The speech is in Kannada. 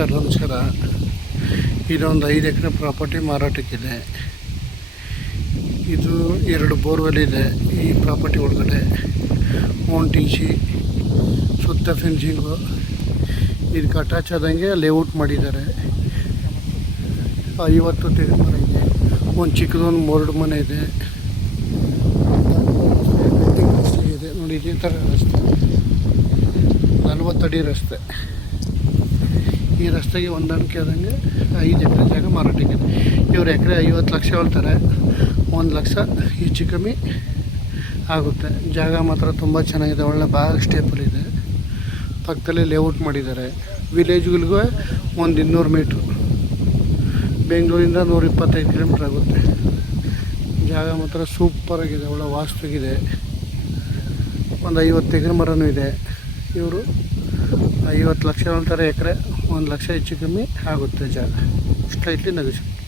ಸರ್ ನಮಸ್ಕಾರ. ಇದೊಂದು 5 ಎಕರೆ ಪ್ರಾಪರ್ಟಿ ಮಾರಾಟಕ್ಕಿದೆ. ಇದು 2 ಬೋರ್ವೆಲ್ ಇದೆ ಈ ಪ್ರಾಪರ್ಟಿ ಒಳಗಡೆ. ಮೌಂಟಿಂಗ್ಸಿ ಸುತ್ತ ಫೆನ್ಸಿಂಗು, ಇದಕ್ಕೆ ಅಟ್ಯಾಚ್ ಆದಂಗೆ ಲೇಔಟ್ ಮಾಡಿದ್ದಾರೆ. 50 ತೆಂಗಿನ ಮರ ಇದೆ. ಒಂದು ಚಿಕ್ಕದೊಂದು ಮೋರ್ಡ್ ಮನೆ ಇದೆ. ರಸ್ತೆ ಇದೆ ನೋಡಿ, ಇದೇ ಥರ ರಸ್ತೆ 40 ಅಡಿ ರಸ್ತೆ. ಈ ರಸ್ತೆಗೆ ಹೊಂದಾಣಿಕೆ ಆದಂಗೆ 5 ಎಕರೆ ಜಾಗ ಮಾರಾಟಕ್ಕಿದೆ. ಇವರು ಎಕರೆ 50 ಲಕ್ಷ ಹೇಳ್ತಾರೆ. 1 ಲಕ್ಷ ಹೆಚ್ಚು ಕಮ್ಮಿ ಆಗುತ್ತೆ. ಜಾಗ ಮಾತ್ರ ತುಂಬ ಚೆನ್ನಾಗಿದೆ, ಒಳ್ಳೆ ಬ್ಯಾಗ್ ಸ್ಟೇಪಲ್ ಇದೆ. ಪಕ್ಕದಲ್ಲಿ ಲೇಔಟ್ ಮಾಡಿದ್ದಾರೆ. ವಿಲೇಜ್ಗಳಿಗೂ ಒಂದು 200 ಮೀಟ್ರು, ಬೆಂಗಳೂರಿಂದ 125 ಕಿಲೋಮೀಟ್ರ್ ಆಗುತ್ತೆ. ಜಾಗ ಮಾತ್ರ ಸೂಪರಾಗಿದೆ, ಒಳ್ಳೆ ವಾಸ್ತುಗಿದೆ. ಒಂದು 50 ತೆಂಗಿನ ಮರನೂ ಇದೆ. ಇವರು 50 ಲಕ್ಷ ಹೇಳ್ತಾರೆ ಎಕರೆ. 1 ಲಕ್ಷ ಹೆಚ್ಚು ಕಮ್ಮಿ ಆಗುತ್ತೆ ಜಾಗ. Straightly negotiate.